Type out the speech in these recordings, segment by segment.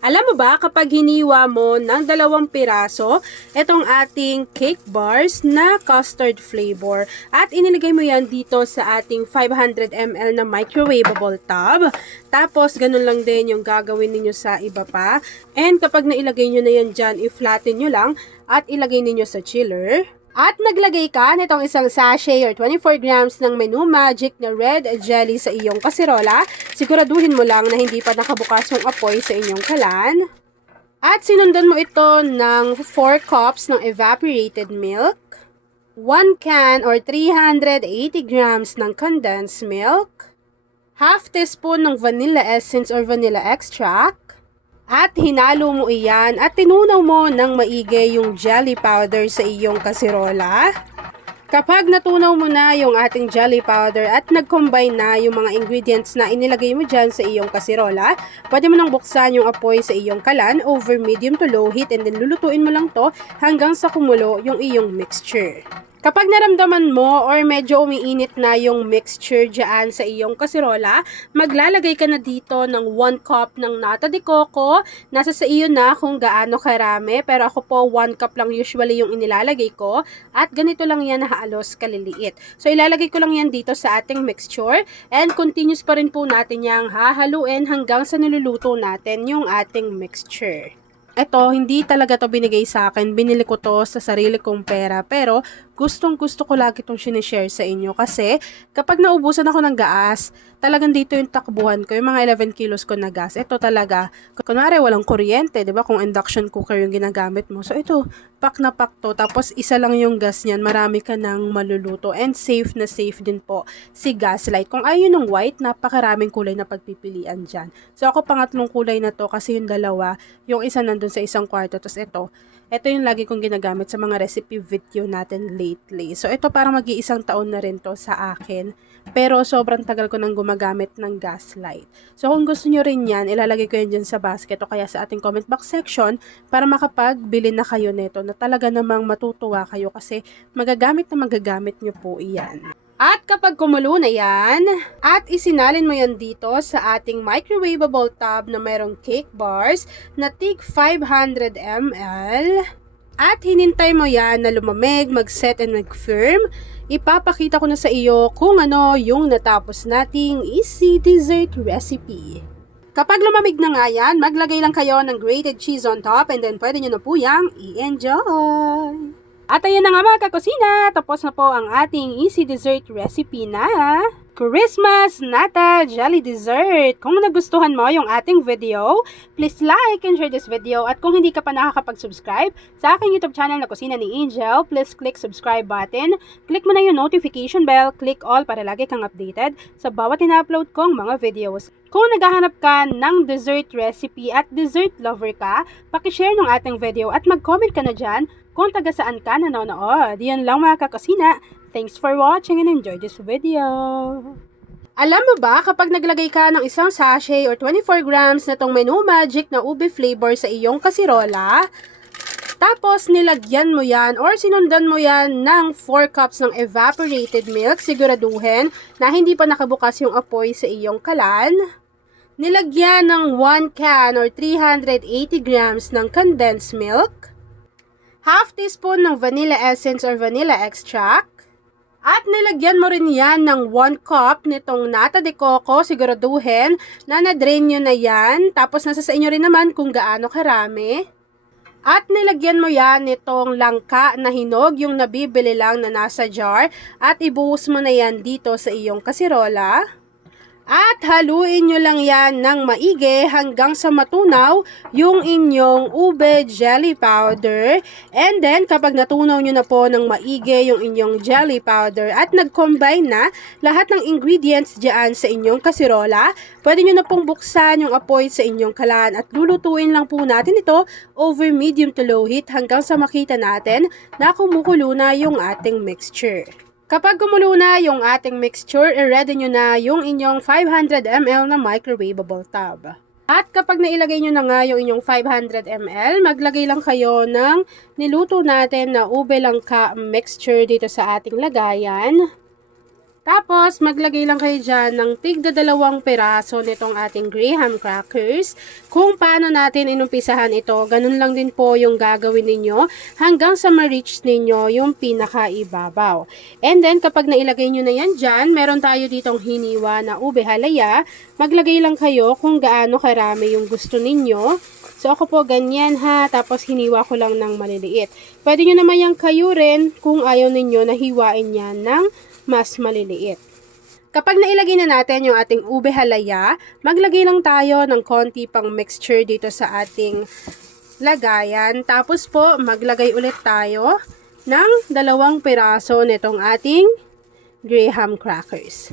Alam mo ba kapag hiniwa mo ng 2 piraso, itong ating cake bars na custard flavor at inilagay mo yan dito sa ating 500 ml na microwavable tub. Tapos ganun lang din yung gagawin ninyo sa iba pa. And kapag nailagay nyo na yan dyan, i-flatten nyo lang at ilagay ninyo sa chiller. At naglagay ka nitong isang sachet or 24 grams ng Menu Magic na red jelly sa iyong kaserola. Siguraduhin mo lang na hindi pa nakabukas yung apoy sa inyong kalan. At sinundan mo ito ng 4 cups ng evaporated milk, 1 can or 380 grams ng condensed milk, half teaspoon ng vanilla essence or vanilla extract, at hinalo mo iyan at tinunaw mo ng maigi yung jelly powder sa iyong kaserola. Kapag natunaw mo na yung ating jelly powder at nag-combine na yung mga ingredients na inilagay mo dyan sa iyong kaserola, pwede mo nang buksan yung apoy sa iyong kalan over medium to low heat and then lulutuin mo lang to hanggang sa kumulo yung iyong mixture. Kapag naramdaman mo or medyo umiinit na yung mixture dyan sa iyong kaserola, maglalagay ka na dito ng 1 cup ng nata de coco. Nasa sa iyo na kung gaano karami, pero ako po 1 cup lang usually yung inilalagay ko at ganito lang yan halos kaliliit. So ilalagay ko lang yan dito sa ating mixture and continuous pa rin po natin yang hahaluin hanggang sa niluluto natin yung ating mixture. Ito, hindi talaga to binigay sa akin. Binili ko to sa sarili kong pera. Pero, gustong-gusto ko lagi itong sinishare sa inyo. Kasi, kapag naubusan ako ng gas, talagang dito yung takbuhan ko. Yung mga 11 kilos ko na gas. Ito talaga, kunwari walang kuryente, di ba? Kung induction cooker yung ginagamit mo. So, ito, pack na pack to. Tapos, isa lang yung gas niyan. Marami ka nang maluluto. And safe na safe din po si Gaslight. Kung ayaw ng white, napakaraming kulay na pagpipilian dyan. So, ako pangatlong kulay na to kasi yung dalawa, yung isa nandun sa isang kwarto. Tapos ito yung lagi kong ginagamit sa mga recipe video natin lately. So ito parang mag-iisang taon na rin to sa akin. Pero sobrang tagal ko nang gumagamit ng Gaslight. So kung gusto nyo rin yan, ilalagay ko yan dyan sa basket o kaya sa ating comment box section para makapagbili na kayo nito na talaga namang matutuwa kayo kasi magagamit nyo po iyan. At kapag kumulo na yan, at isinalin mo yan dito sa ating microwavable tub na mayroong cake bars na tig 500 ml, at hinintay mo yan na lumamig, mag-set and mag-firm, ipapakita ko na sa iyo kung ano yung natapos nating easy dessert recipe. Kapag lumamig na nga yan, maglagay lang kayo ng grated cheese on top and then pwede nyo na po yang i-enjoy. At ayan na nga mga kakusina, tapos na po ang ating easy dessert recipe na Christmas Nata Jelly Dessert. Kung nagustuhan mo yung ating video, please like and share this video. At kung hindi ka pa nakakapag-subscribe sa aking YouTube channel na Kusina ni Angel, please click subscribe button. Click mo na yung notification bell, click all para lagi kang updated sa bawat ina-upload kong mga videos. Kung naghahanap ka ng dessert recipe at dessert lover ka, pakishare ng ating video at mag-comment ka na dyan kung taga saan ka nanonood. Yan lang mga kakusina. Thanks for watching and enjoy this video. Alam mo ba kapag naglagay ka ng isang sachet or 24 grams na tong Menu Magic na ube flavor sa iyong kasirola, tapos nilagyan mo yan or sinundan mo yan ng 4 cups ng evaporated milk, siguraduhin na hindi pa nakabukas yung apoy sa iyong kalan. Nilagyan ng 1 can or 380 grams ng condensed milk, half teaspoon ng vanilla essence or vanilla extract, at nilagyan mo rin yan ng 1 cup nitong nata de coco, siguraduhin na na-drain nyo na yan, tapos nasa sa inyo rin naman kung gaano karami. At nilagyan mo yan nitong langka na hinog, yung nabibili lang na nasa jar, at ibuhos mo na yan dito sa iyong kasirola. At haluin nyo lang yan ng maigi hanggang sa matunaw yung inyong ube jelly powder. And then, kapag natunaw nyo na po ng maigi yung inyong jelly powder at nag-combine na lahat ng ingredients dyan sa inyong kasirola, pwede nyo na pong buksan yung apoy sa inyong kalan at lulutuin lang po natin ito over medium to low heat hanggang sa makita natin na kumukulo na yung ating mixture. Kapag kumulo na yung ating mixture, i-ready nyo na yung inyong 500 ml na microwavable tub. At kapag nailagay nyo na nga yung inyong 500 ml, maglagay lang kayo ng niluto natin na ube langka mixture dito sa ating lagayan. Tapos, maglagay lang kayo dyan ng tigda 2 piraso nitong ating graham crackers. Kung paano natin inumpisahan ito, ganun lang din po yung gagawin ninyo hanggang sa ma-reach ninyo yung pinakaibabaw. And then, kapag nailagay nyo na yan dyan, meron tayo ditong hiniwa na ube halaya. Maglagay lang kayo kung gaano karami yung gusto ninyo. So, ako po ganyan ha, tapos hiniwa ko lang ng maliliit. Pwede nyo naman yung kayurin kung ayaw ninyo na hiwain yan ng mas maliliit. Kapag nailagay na natin yung ating ube halaya, maglagay lang tayo ng konti pang mixture dito sa ating lagayan. Tapos po, maglagay ulit tayo ng 2 piraso nitong ating graham crackers.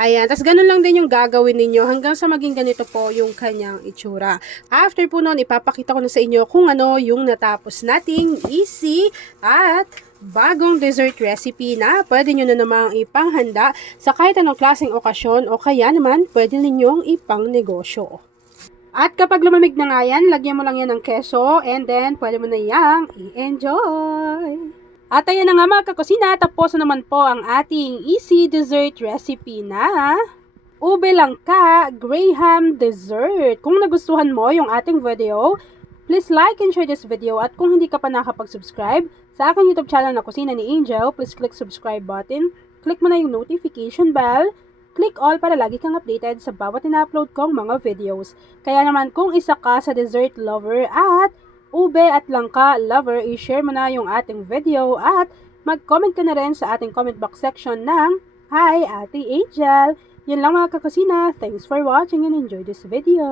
Ayan, tapos ganun lang din yung gagawin ninyo hanggang sa maging ganito po yung kanyang itsura. After po nun, ipapakita ko na sa inyo kung ano yung natapos nating easy at bagong dessert recipe na pwede nyo na namang ipanghanda sa kahit anong klaseng okasyon o kaya naman pwede ninyong ipang negosyo. At kapag lumamig na nga yan, lagyan mo lang yan ng keso and then pwede mo na yang i-enjoy. At ayan na nga mga kakusina, tapos na naman po ang ating easy dessert recipe na ube langka graham dessert. Kung nagustuhan mo yung ating video, please like and share this video. At kung hindi ka pa nakapag-subscribe sa aking YouTube channel na Kusina ni Angel, please click subscribe button. Click mo na yung notification bell. Click all para lagi kang updated sa bawat ina-upload kong mga videos. Kaya naman kung isa ka sa dessert lover at ube at langka lover, i-share mo na yung ating video at mag-comment ka na rin sa ating comment box section ng Hi Ate Angel. Yun lang mga kakusina. Thanks for watching and enjoy this video.